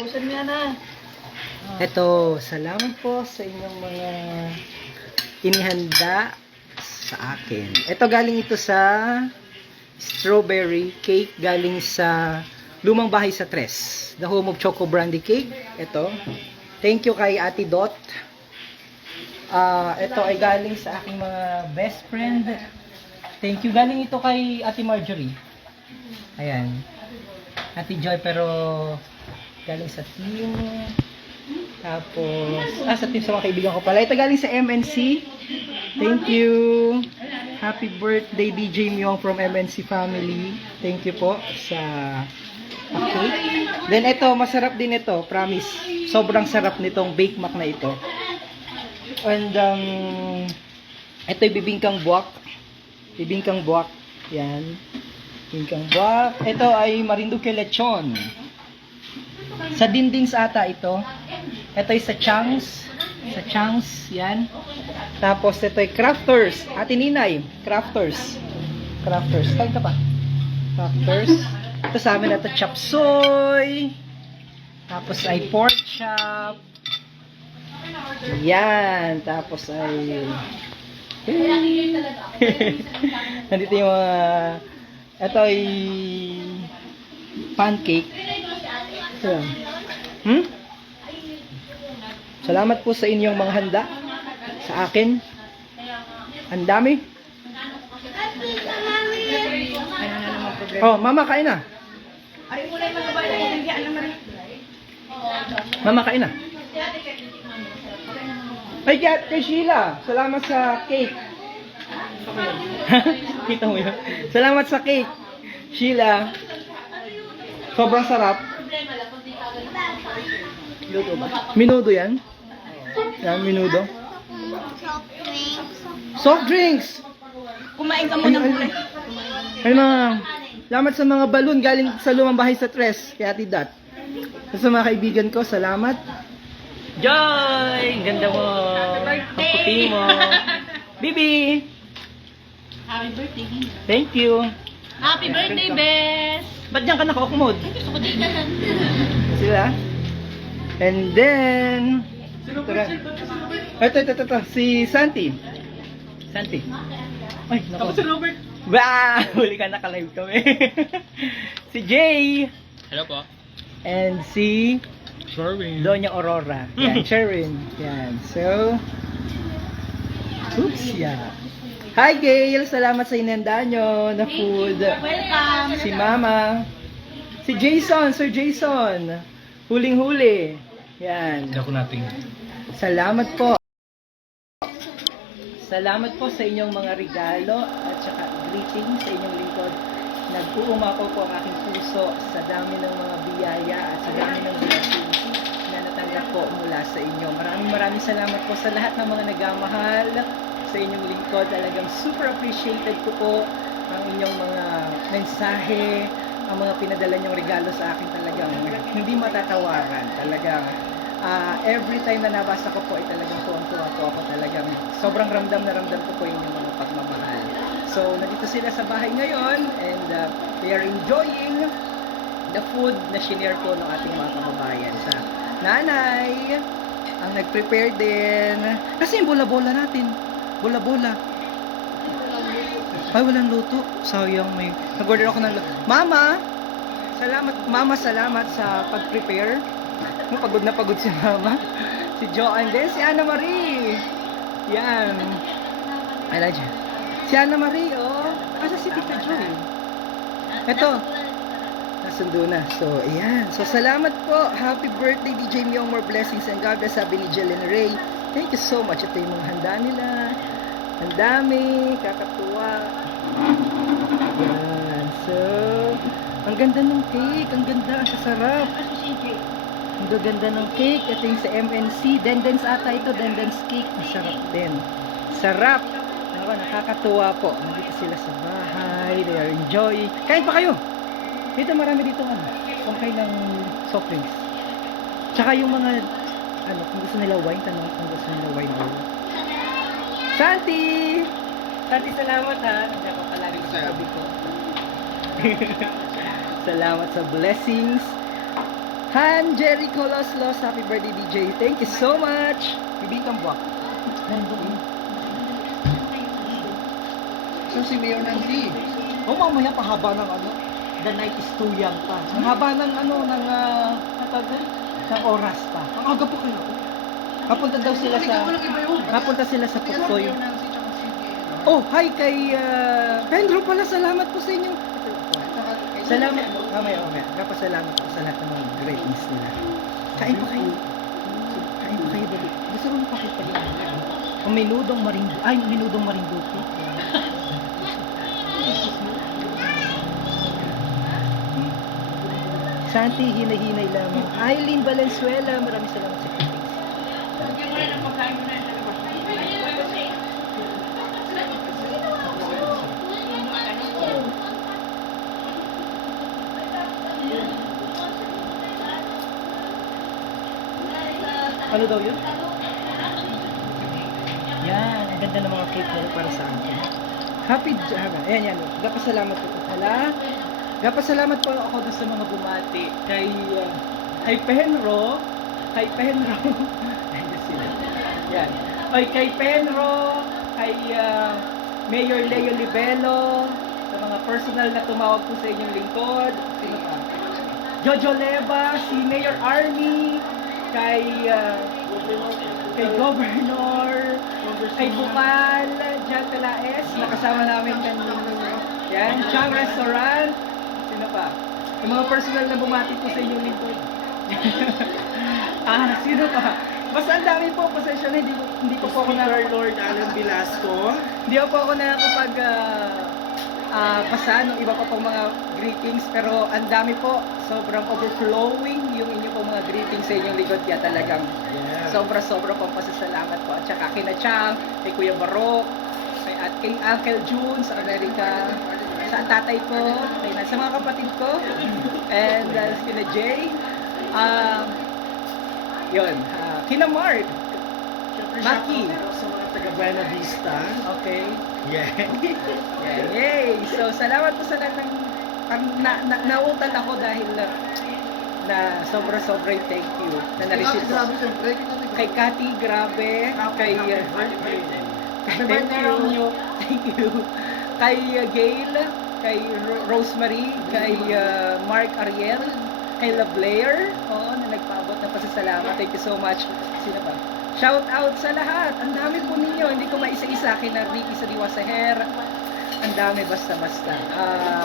Pusan mo yan ah. Ito, salamat po sa inyong mga inihanda sa akin. Ito galing ito sa strawberry cake galing sa Lumang Bahay sa Tres. The home of Choco Brandy Cake. Ito. Thank you kay Ate Dot. Ito ay galing sa aking mga best friend. Thank you. Galing ito kay Ate Marjorie. Ayan. Ate Joy, pero galing sa team. Tapos, sa team sa mga kaibigan ko pala. Ito galing sa MNC. Thank you. Happy birthday DJ Myong from MNC family. Thank you po sa cake. Then ito, masarap din ito. Promise. Sobrang sarap nitong Bake Mac na ito. And ito ay bibingkang buwak. Bibingkang buwak. Yan. Bibingkang buwak. Ito ay Marinduque lechon. Sa Dindings ata ito. Ito ay sa Changs. Sa Changs. Yan. Tapos ito ay Crafters. Ate Ninay. Crafters. Crafters. Kain ka pa. Crafters. Ito sa amin ito chop suey. Tapos ay pork chop. Yan. Tapos ay nandito yung mga ito ay pancake. Ito. Salamat po sa inyong mga handa sa akin. Ang dami. Oh, mama kain na. Mama kain na. Ay, kay Sheila, salamat sa cake. Kita mo yun. Salamat sa cake. Sheila. Sobrang sarap. Minudo yan? Yan, minudo. Soft drinks! Kumain ka muna muna. Ay mga, salamat sa mga balon galing sa Lumang Bahay sa Tres, kay Ate Dot. Sa mga kaibigan ko, salamat. Joy! Ang ganda mo. Ang puti mo. Bibi! Happy birthday. Thank you. Happy birthday, Bes! Ba't diyan ka naka-ukmod? Gusto ko din ka lang. Sila? And then... Ito. Si Santi. Santi. Ay, naku. Si Robert. Bah! Huli ka, naka-live kami. Si Jay. Hello po. And si Sherwin. Doña Aurora. Yan, Sharon. Yan. So, oops, yeah. Hi, Gail. Salamat sa inanda nyo na food. Welcome. Si Mama. Si Jason, Sir Jason. Huling-huli. Yan. Ako nating. Salamat po. Salamat po sa inyong mga regalo at saka greeting sa inyong lingkod. Nag-uumapaw po ang aking puso sa dami ng mga biyaya at sa dami ng blessings na natanggap po mula sa inyo. Maraming salamat po sa lahat ng mga nagmamahal sa inyong lingkod. Talagang super appreciated ko po ang inyong mga mensahe, ang mga pinadala niyong regalo sa akin. Talagang hindi matatawaran. Talagang every time na nabasa ko po ay talagang tuwang-tuwa po ako. Talagang sobrang ramdam na ramdam ko po yung mga pagmamahal. So, nandito sila sa bahay ngayon and they are enjoying the food na shinare ko ng ating mga kababayan. Sa nanay, ang nag-prepare din. Kasi yung bola-bola natin. Bola-bola. Ay, walang luto. Sayang, may... Nag-order ako ng luto. Mama! Salamat sa pag-prepare. Pagod na pagod si Mama. Si Joanne din. Si Ana Marie. Yan. I like you. Si Ana Marie, oh. Asa si Tita Joy? Ito. Nasundo na. So, ayan. So, salamat po. Happy birthday, DJ Myong. More blessings and God bless, sabi ni Jelen Ray. Thank you so much. Ito yung mga handa nila. Ang dami. Kakatuwa. Ayan. So, ang ganda ng cake. Ang ganda. Ang sasarap. Ang ganda ng cake. Ito yung sa MNC. Dendens ata ito. Dendens cake. Masarap din. Sarap. Ako, nakakatuwa po. Nandito sila sa bahay. They are enjoying. Kain pa kayo. Dito marami dito pangkay ng soft drinks. Tsaka yung mga kung gusto nila wine, tanong kung gusto nila wine. Santi! Santi, salamat ha. Nandiyan ka palagi sa tabi ko. Salamat sa blessings. Han Jericho Los, happy birthday DJ. Thank you so much. Bibigyan buwak. So si Mayor Nancy. O mamaya pahaba ng ano, the night is too young pa. Ang haba ng ano, ng oras pa. Ang aga po kayo. Papunta daw sila sa, papunta sila sa Puktoy. Mayor Nancy tsaka si Oh, hi kay Pedro pala, salamat po sa inyong, salamat, mamaya. Napasalamat po sa lahat ng mga greetings nila. Kain pa kayo. Kain pa kayo, dali. Gusto mo pakita yun. Ang minudong marinduque. Ay, minudong marinduque. Santi, hinay-hinay lamang. Eileen Valenzuela, maraming salamat sa greetings. Ano daw yun? Yan, ang ganda ng mga cake nila para sa akin. Happy Java. Ayan, yan. Gapasalamat po pala. Gapasalamat po ako doon sa mga bumati. Kay Penro. Ayun sila. Yan. Ay, kay Penro. Kay Mayor Leo Libelo. Sa mga personal na tumawag po sa inyong lingkod. Sino pa? Jojo Leva. Si Mayor Army. Kay Governor, kay Bukal, Jan Pelaez, nakasama namin kanina. Yan, Chang Restaurant, sino pa? Yung mga personal na bumati po sa inyong lingkod. Sino pa? Basta ang dami po, pasensya na, hindi po ako Lord Alan Velasco. Hindi po ako nakakapag basa ng iba pa pong mga greetings, pero ang dami po, sobrang overflowing yung inyo pong mga greetings sa inyong likod, kaya talagang sobra-sobra pong pasasalamat po. At saka kina Chang, kay Kuya Barok, at kay Uncle June sa Amerika, sa tatay ko, sa mga kapatid ko, and kina Jay, kina Mark, Maki. Sa mga taga Buena Vista. Okay. Yeah. Yay! So, salamat po sa lahat ng nautal ako dahil na sobra-sobra yung thank you na na-receive ko. Kay Cathy, grabe. Kay Thank you. Kay Gail, kay Rosemary, kay Mark Ariel, kay La Blair, na nagpaabot ng pasasalamat. Thank you so much. Sino pa? Shout out sa lahat. Ang dami po ninyo. Hindi ko maisa-isa. Kina Ricky sa Diwasaher. Ang dami basta-basta.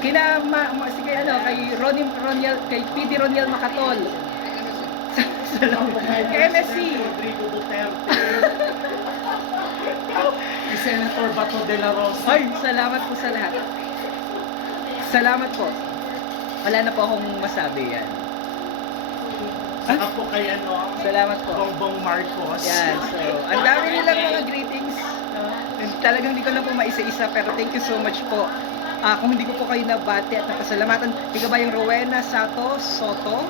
Sige, kay Roniel, kay PD Roniel Macatol. Salamat. Kay MSC. Rodrigo Duterte. Si Senator Bato de la Rosa. Ay, salamat po sa lahat. Salamat po. Wala na po akong masabi yan. Saka po kay Salamat po. Bongbong Marcos. Yan, so, ang dami nilang mga greetings. Talagang hindi ko na po maisa-isa, pero thank you so much po. Kung hindi ko po kayo nabati at napasalamatan, di ka ba yung Rowena Sato Soto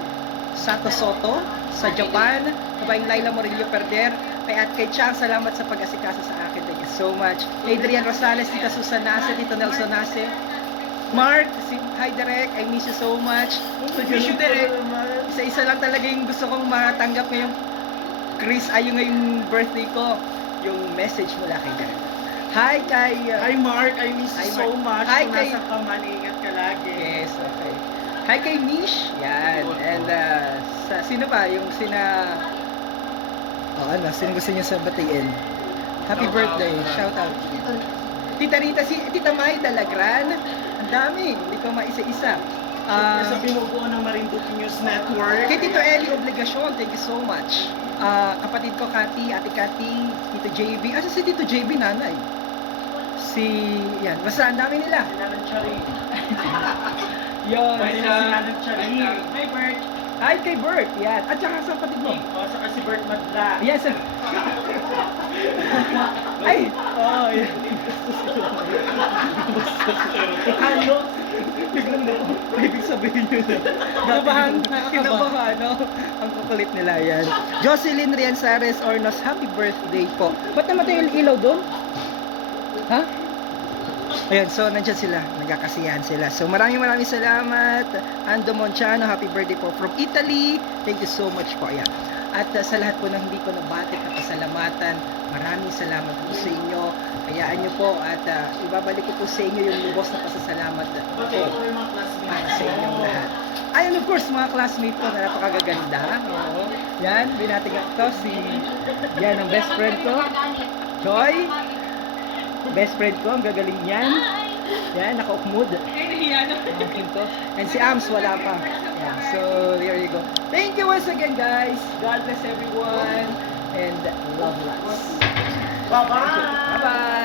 sa Japan, di ba yung Laila Morillo Perder, at kay Chang, salamat sa pag-asikasa sa akin. Thank you so much. Kay Adrian Rosales, Tita Susan Nase, Tito Nelson Nase, Mark, hi Direk, I miss you so much. Miss you, Direk. Isa-isa lang talaga yung gusto kong matanggap ngayong ngayong birthday ko. Yung message mula kay Direk. Hi kay... Hi Mark, I miss you so much. Hi Kung kay... nasa ka man, ingat ka lagi. Yes, okay. Hi kay Mish. Yan. And sino pa? Yung sino gusto niyo sabatiin? Happy birthday. Shout out. Tita Rita, Tita May Dalagran. Ang dami. Hindi ko maisa-isa. Sa binubuo ng Marinduque News Network. Kay Tito Eli Obligacion, thank you so much. Kapatid ko, Cathy, Ate Cathy, Tito JB. Asa si Tito JB, nanay? Basta ang dami nila. Sinanang Chari. Yun. Sinanang Chari. Hi Bert. Hi kay Bert, yan. At saka sa kapatid mo. Saka si Bert Madla. Yes. Ay! Yan. Ano? Ibig sabihin yun Kinabahan, no? Ang kukulit nila yan. Jocelyn Rianzares Ornos, happy birthday po. Ba't namatay yung ilaw doon? Ha? Ayun, so nandiyan sila, nagkakasiyahan sila. So maraming salamat. Ando Monciano, happy birthday po from Italy. Thank you so much po. Ayan. At sa lahat po na hindi ko nabatik na pasalamatan, maraming salamat po sa inyo. Hayaan nyo po at ibabalik ko po sa inyo yung lubos na pasasalamat po para sa inyong lahat. Ayun, of course, mga classmate ko na napakagaganda. Oo. Yan, binati ko to si yan ang best friend ko, Joy. Best friend ko, ang gagaling yan. Yan, naka-ukmud. And si Ams, wala pa. Yeah, so, there you go. Thank you once again, guys. God bless everyone. And love lots. Bye-bye! Bye-bye!